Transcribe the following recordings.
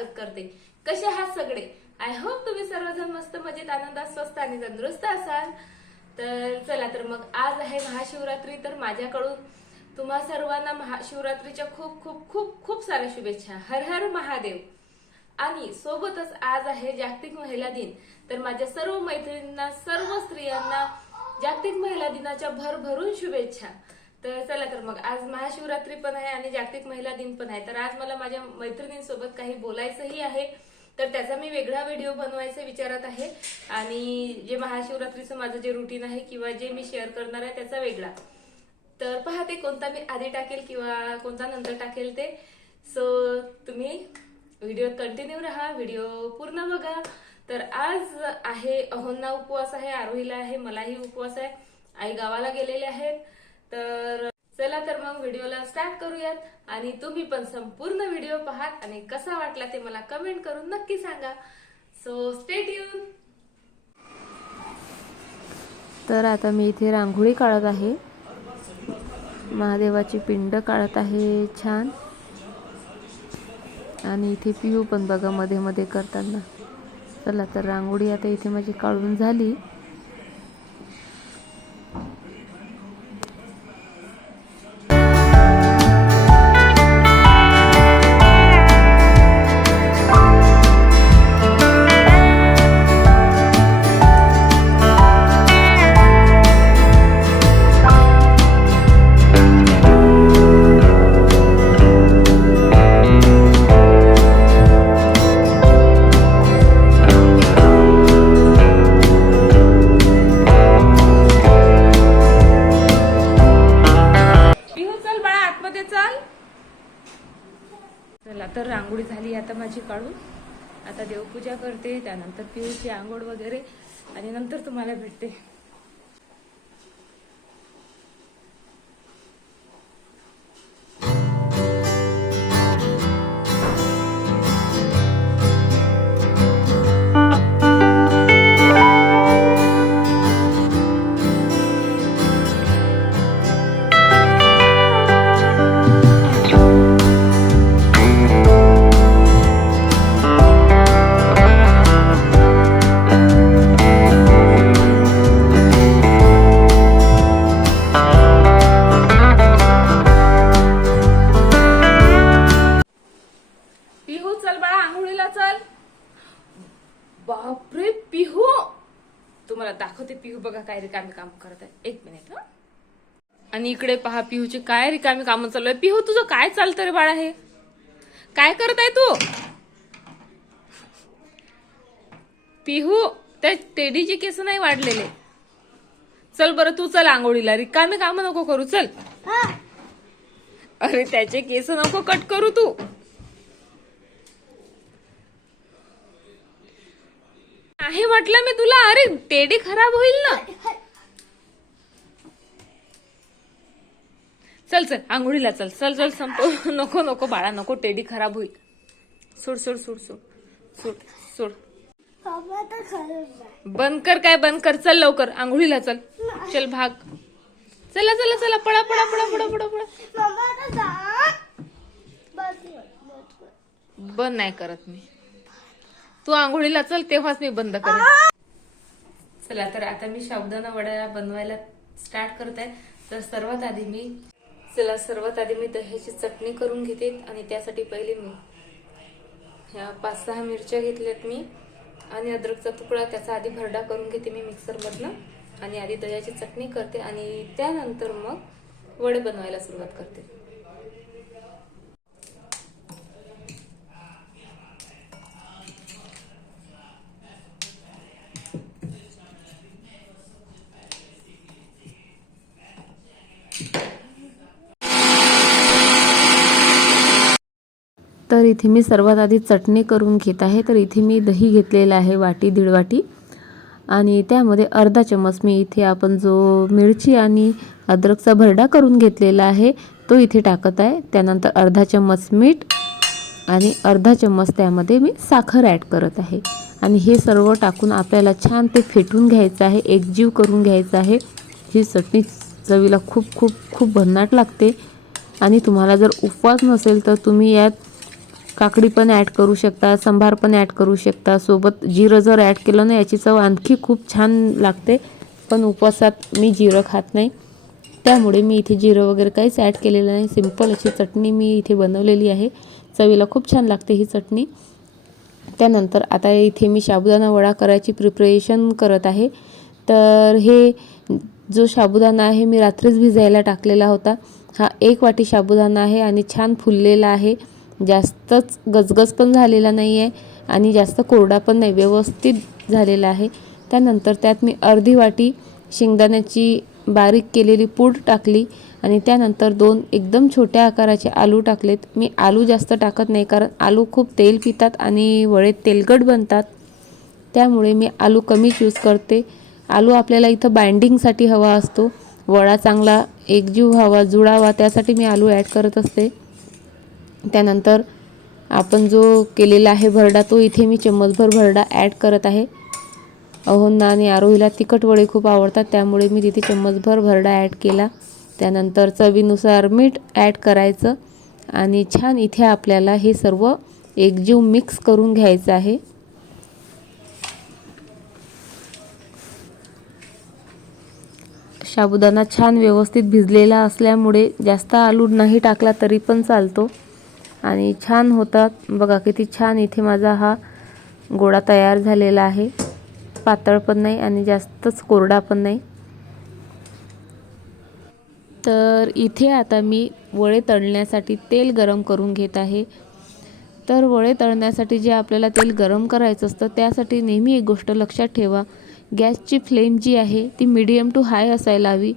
स्वागत करते. कसे आहात सगळे? आय होप तुम्ही सर्वजण मस्त मजेत आनंदात स्वस्त आणि तंदुरुस्त असाल. तर चला तर मग आज आहे महाशिवरात्री. तर माझ्याकडून तुम्हा सर्वांना महाशिवरात्रीच्या खूप खूप खूप खूप साऱ्या शुभेच्छा. हर हर महादेव. आणि सोबतच आज आहे जागतिक महिला दिन. तर माझ्या सर्व मैत्रिणींना सर्व स्त्रियांना जागतिक महिला दिनाच्या भरभरून शुभेच्छा. तर चला तर मग आज महाशिवरात्री पण आहे आणि जागतिक महिला दिन पण आहे. तर आज मला माझ्या मैत्रिणींसोबत काही बोलायचंही आहे. तर त्याचा मी वेगळा व्हिडिओ बनवायचा विचारत आहे. आणि जे महाशिवरात्रीचं माझं जे रुटीन आहे किंवा जे मी शेअर करणार आहे त्याचा वेगळा. तर पहा ते कोणता मी आधी टाकेल किंवा कोणता नंतर टाकेल ते. सो तुम्ही व्हिडिओ कंटिन्यू राहा व्हिडिओ पूर्ण बघा. तर आज आहे अहोंना उपवास आहे आरोहीला आहे मलाही उपवास आहे. आई गावाला गेलेले आहेत. तर चला तर मग व्हिडिओला स्टार्ट करूयात. आणि तुम्ही पण संपूर्ण व्हिडिओ पाहात आणि कसा वाटला ते मला कमेंट करून नक्की सांगा. सो स्टेट येऊन तर आता मी इथे रांगोळी काढत आहे. महादेवाची पिंड काढत आहे छान. आणि इथे पिऊ पण बघा मध्ये मध्ये करताना. चला तर रांगोळी आता इथे माझी काढून झाली. चला झाली आता माझी काढून. आता देवपूजा करते त्यानंतर पिऊची आंघोळ वगैरे आणि नंतर तुम्हाला भेटते. तुम्हाला दाखवते पिहू. बघा काय रिकामी काम करत आहे. एक मिनिट हा. आणि इकडे पहा पिहूचे काय रिकामी कामं चालू आहे. पिहू तुझं काय चालतं रे बाळा हे? काय करत आहे तू? पिहू त्या टेडीचे केस नाही वाढलेले. चल बरं तू चल आंघोळीला. रिकामी कामं नको करू चल. अरे त्याचे केस नको कट करू तू. आहे म्हटलं मी तुला? अरे टेडी खराब होईल ना. चल चल आंघोळीला चल. चल चल संपव. नको नको बाळा नको टेडी खराब होईल. सोड सोड सोड सोड. सोड सोड. बंद कर काय बंद कर. चल लवकर आंघोळीला चल. चल भाग. चला चला चला पळा पळा पळा पळा पळा पळा. बंद नाही करत मी. तू आंघोळीला चल तेव्हाच मी बंद करेन. चला तर आता मी साबुदाणा वड्या बनवायला स्टार्ट करत. आहे तर सर्वात आधी मी चला सर्वात आधी मी दह्याची चटणी करून घेते आणि त्यासाठी पहिले मी ह्या पाच सहा मिरच्या घेतल्यात मी. आणि अद्रकचा तुकडा त्याचा आधी भरडा करून घेते मी मिक्सरमधनं. आणि आधी दह्याची चटणी करते आणि त्यानंतर मग वडे बनवायला सुरुवात करते. तर इथे मी सर्वात आधी चटणी करून घेत आहे. तर इथे मी दही घेतलेलं आहे वाटी दीड वाटी आणि त्यामध्ये अर्धा चमच मी इथे आपण जो मिरची आणि अद्रकचा भरडा करून घेतलेला आहे तो इथे टाकत आहे. त्यानंतर अर्धा चम्मच मीठ आणि अर्धा चम्मच त्यामध्ये मी साखर ॲड करत आहे. आणि हे सर्व टाकून आपल्याला छान ते फेटून घ्यायचं आहे एकजीव करून घ्यायचं आहे. ही चटणी चवीला खूप खूप खूप भन्नाट लागते. आणि तुम्हाला जर उपवास नसेल तर तुम्ही यात काकडी पण ॲड करू शकता संभार पण ॲड करू शकता. सोबत जिरं जर ॲड केलं ना याची चव आणखी खूप छान लागते. पण उपवासात मी जिरं खात नाही. त्यामुळे मी इथे जिरं वगैरे काहीच ॲड केलेलं नाही. सिंपल अशी चटणी मी इथे बनवलेली आहे. चवीला खूप छान लागते ही चटणी. त्यानंतर आता इथे मी साबुदाणा वडा करायची प्रिपरेशन करत आहे. तर हे जो साबुदाणा आहे मी रात्रीच भिजायला टाकलेला होता. हा एक वाटी साबुदाणा आहे आणि छान फुललेला आहे. जास्तच गजगज पण झालेला नाही आहे आणि जास्त कोरडा पण नाही व्यवस्थित झालेला आहे. त्यानंतर त्यात मी अर्धी वाटी शेंगदाण्याची बारीक केलेली पूड टाकली आणि त्यानंतर दोन एकदम छोट्या आकाराचे आलू टाकलेत. मी आलू जास्त टाकत नाही कारण आलू खूप तेल पितात आणि वळे तेलकट बनतात. त्यामुळे मी आलू कमीच यूज करते. आलू आपल्याला इथं बाइंडिंगसाठी हवा असतो. वडा चांगला एकजीव व्हावा जुळावा त्यासाठी मी आलू ॲड करत असते. त्यानंतर आपण जो केलेला आहे भरडा तो इथे मी चम्मचभर भरडा ॲड करत आहे. अहोंना आणि आरोहीला तिखट वडे खूप आवडतात त्यामुळे मी तिथे चम्मचभर भरडा ॲड केला. त्यानंतर चवीनुसार मीठ ॲड करायचं आणि छान इथे आपल्याला हे सर्व एकजीव मिक्स करून घ्यायचं आहे. साबुदाणा छान व्यवस्थित भिजलेला असल्यामुळे जास्त आलू नाही टाकला तरी पण चालतो. आणि छान होतात बघा किती छान इथे माझा हा गोळा तयार झालेला आहे. पातळ पण नाही आणि जास्तच कोरडा पण नाही. तर इथे आता मी वडे तळण्यासाठी तेल गरम करून घेत आहे. तर वडे तळण्यासाठी जे आपल्याला तेल गरम करायचं असतं त्यासाठी नेहमी एक गोष्ट लक्षात ठेवा. गॅसची फ्लेम जी आहे ती मीडियम टू हाय असायला हवी.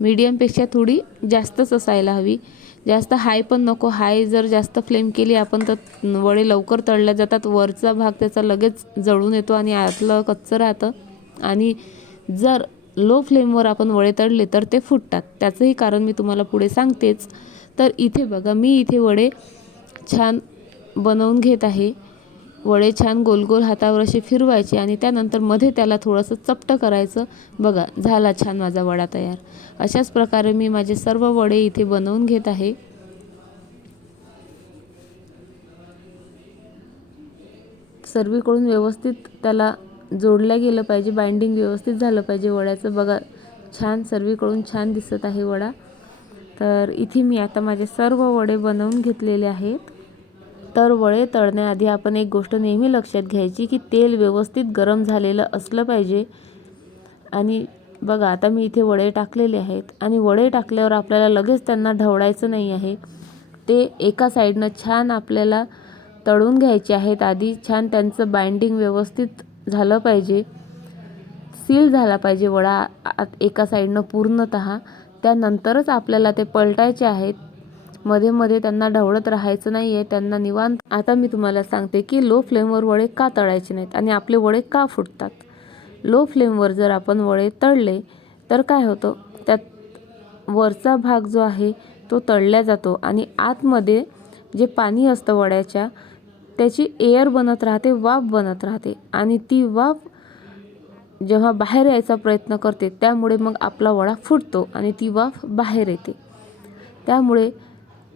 मीडियमपेक्षा थोडी जास्तच असायला हवी. जास्त हाय पण नको. हाय जर जास्त फ्लेम केली आपण तर वडे लवकर तळल्या जातात. वरचा भाग त्याचा लगेच जळून येतो आणि आतलं कच्चं राहतं. आणि जर लो फ्लेमवर आपण वडे तळले तर ते फुटतात. त्याचंही कारण मी तुम्हाला पुढे सांगतेच. तर इथे बघा मी इथे वडे छान बनवून घेत आहे. वडे छान गोल गोल हातावर असे फिरवायचे आणि त्यानंतरमध्ये त्याला थोडंसं चपटं करायचं. बघा झाला छान माझा वडा तयार. अशाच प्रकारे मी माझे सर्व वडे इथे बनवून घेत आहे. सर्वीकडून व्यवस्थित त्याला जोडलं गेलं पाहिजे बाइंडिंग व्यवस्थित झालं पाहिजे वड्याचं. बघा छान सर्वीकडून छान दिसत आहे वडा. तर इथे मी आता माझे सर्व वडे बनवून घेतलेले आहेत. तर वडे तळण्याआधी आपण एक गोष्ट नेहमी लक्षात घ्यायची की तेल व्यवस्थित गरम झालेलं असलं पाहिजे. आणि बघा आता मी इथे वडे टाकलेले आहेत आणि वडे टाकल्यावर आपल्याला लगेच त्यांना ढवळायचं नाही आहे. ते एका साईडनं छान आपल्याला तळून घ्यायचे आहेत. आधी छान त्यांचं बाइंडिंग व्यवस्थित झालं पाहिजे. सील झाला पाहिजे वडा एका साईडनं पूर्णत. त्यानंतरच आपल्याला ते पलटायचे आहेत. मध्ये मध्ये त्यांना ढवळत राहायचं नाही आहे त्यांना निवांत. आता मी तुम्हाला सांगते की लो फ्लेमवर वडे का तळायचे नाहीत आणि आपले वडे का फुटतात? लो फ्लेमवर जर आपण वडे तळले तर काय होतं? त्यात वरचा भाग जो आहे तो तळला जातो आणि आतमध्ये जे पाणी असतं वड्याच्या त्याची एअर बनत राहते वाफ बनत राहते आणि ती वाफ जेव्हा बाहेर यायचा प्रयत्न करते त्यामुळे मग आपला वडा फुटतो आणि ती वाफ बाहेर येते. त्यामुळे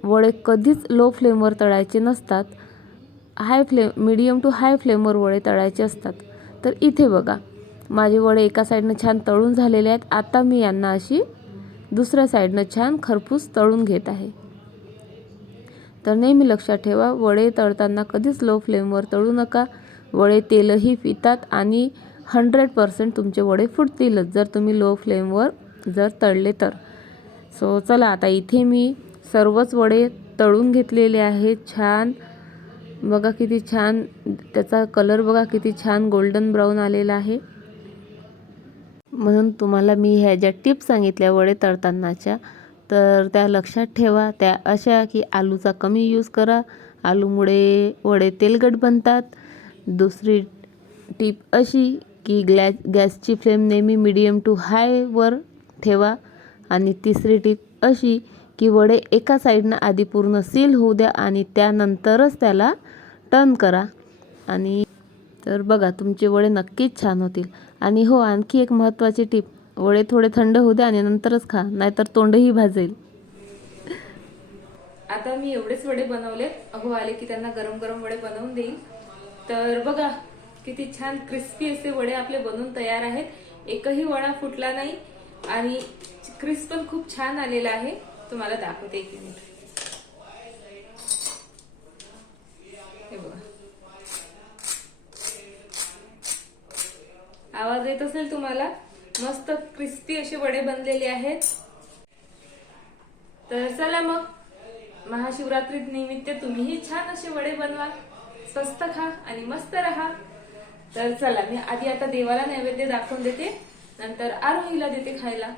वडे कधीच लो फ्लेमवर तळायचे नसतात. High flame medium to high फ्लेमवर वडे तळायचे असतात. तर इथे बघा माझे वडे एका साईडनं छान तळून झालेले आहेत. आता मी यांना अशी दुसऱ्या साईडनं छान खरपूस तळून घेत आहे. तर नेहमी लक्षात ठेवा वडे तळताना कधीच लो फ्लेमवर तळू नका. वडे तेलही पितात आणि हंड्रेड पर्सेंट तुमचे वडे फुटतीलच जर तुम्ही लो फ्लेमवर जर तळले तर. सो चला आता इथे मी सर्वच वडे तळून घेतलेले आहेत. छान. बघा किती छान. त्याचा कलर बघा किती छान गोल्डन ब्राऊन आलेला आहे. म्हणून तुम्हाला मी ह्या ज्या टिप्स सांगितल्या वडे तळतानाच्या तर त्या लक्षात ठेवा. त्या अशा की आलूचा कमी यूज करा. आलूमुळे वडे तेलकट बनतात. दुसरी टीप अशी की ग्लॅ गॅसची फ्लेम नेहमी मिडियम टू हायवर ठेवा. आणि तिसरी टीप अशी की वडे एका साईडनं आधी पूर्ण सील होऊ द्या आणि त्यानंतरच त्याला टर्न करा. आणि तर बघा तुमचे वडे नक्कीच छान होतील. आणि हो आणखी एक महत्त्वाची टीप वडे थोडे थंड होऊ द्या आणि नंतरच खा नाहीतर तोंडही भाजेल. आता मी एवढेच वडे बनवले. अहो आले की त्यांना गरम गरम वडे बनवून देईन. तर बघा किती छान क्रिस्पी असे वडे आपले बनवून तयार आहेत. एकही वडा फुटला नाही. आणि क्रिस्प पण खूप छान आलेला आहे. तुम्हाला दाखवते एक मिनिट हे बघा. आवाज येत असेल तुम्हाला? मस्त क्रिस्पी असे वडे बनलेले आहेत. तर चला मग. महाशिवरात्री निमित्त तुम्हीही छान असे वडे बनवा. स्वस्त खा आणि मस्त राहा. तर चला मी आधी आता देवाला नैवेद्य दाखवून देते. नंतर आरोहीला देते खायला.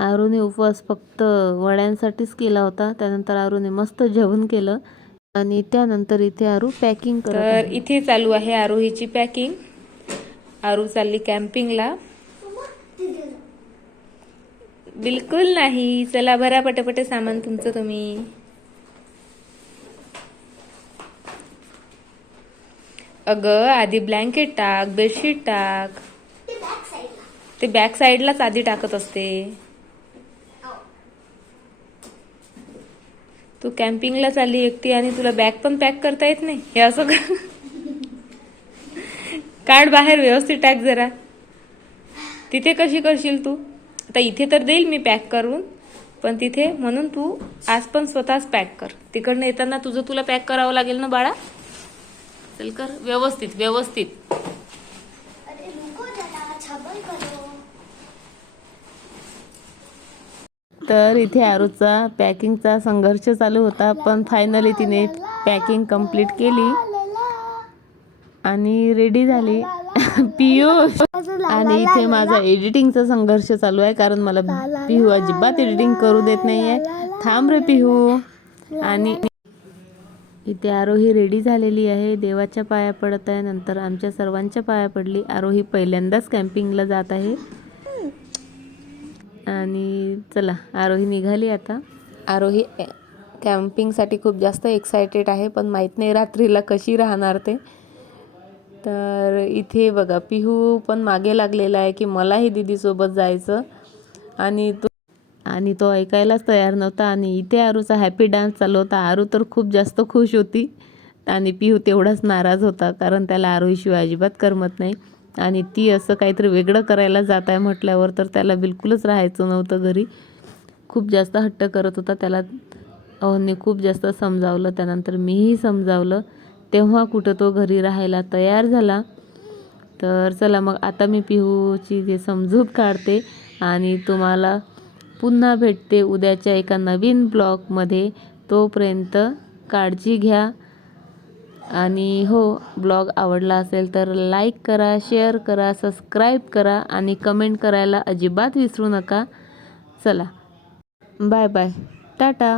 आरूने उपवास फक्त वड्यांसाठीच केला होता. त्यानंतर आरूने मस्त जेवण केलं आणि त्यानंतर इथे आरू पॅकिंग करत आहे. तर इथे चालू आहे आरोहीची पॅकिंग आरू चालली कॅम्पिंगला बिलकुल नाही. चला भरा पटापट सामान तुमचं तुम्ही. अगं आधी ब्लँकेट टाक बेडशीट टाक. ते बॅक साईडलाच आधी टाकत असते. तू कॅम्पिंगला चालली एकटी आणि तुला बॅग पण पॅक करता येत नाही? हे असं का? काढ बाहेर व्यवस्थित टाक जरा. तिथे कशी करशील तू? आता इथे तर देईल मी पॅक करून पण तिथे म्हणून तू आज पण स्वतःच पॅक कर. तिकडनं येताना तुझं तुला पॅक करावं लागेल ना बाळा? चल कर. व्यवस्थित व्यवस्थित अरे रुको जरा सबर करो तर इथे आरूचा पॅकिंगचा संघर्ष चालू होता पण फायनली तिने पॅकिंग कंप्लीट केली आणि रेडी झाली. पियुष. आणि इथे माझा एडिटिंगचा संघर्ष चालू आहे कारण मला पिहू अजिबात एडिटिंग करू देत नाही आहे थांब रे पिहू. आणि इथे आरोही रेडी झालेली आहे. देवाच्या पाया पडत आहे नंतर आमच्या सर्वांच्या पाया पडली. आरोही पहिल्यांदाच कॅम्पिंगला जात आहे. आणि चला आरोही निघाली आता. आरोही कॅम्पिंगसाठी खूप जास्त एक्सायटेड आहे पण माहीत नाही रात्रीला कशी राहणार ते. तर इथे बघा पिहू पण मागे लागलेला आहे की मलाही दीदीसोबत जायचं. आणि तो आणि तो ऐकायलाच तयार नव्हता आणि इथे आरूचा हॅपी डान्स चालू होता. आरू तर खूप जास्त खुश होती. आणि पिहू तेवढाच नाराज होता कारण त्याला आरोहीशिवाय अजिबात करमत नाही. आणि ती असं काहीतरी वेगळं करायला जात आहे म्हटल्यावर तर त्याला बिलकुलच राहायचं नव्हतं घरी. खूप जास्त हट्ट करत होता त्याला. अहोनी खूप जास्त समजावलं. त्यानंतर मीही समजावलं. तेव्हा कुठं तो घरी राहायला तयार झाला. तर चला मग आता मी पिहूची जे समजूत काढते आणि तुम्हाला पुन्हा भेटते उद्याच्या एका नवीन ब्लॉगमध्ये. तोपर्यंत काळजी घ्या. आणि हो ब्लॉग आवडला असेल तर लाईक करा शेअर करा सबस्क्राईब करा आणि कमेंट करायला अजिबात विसरू नका. चला बाय बाय. टाटा.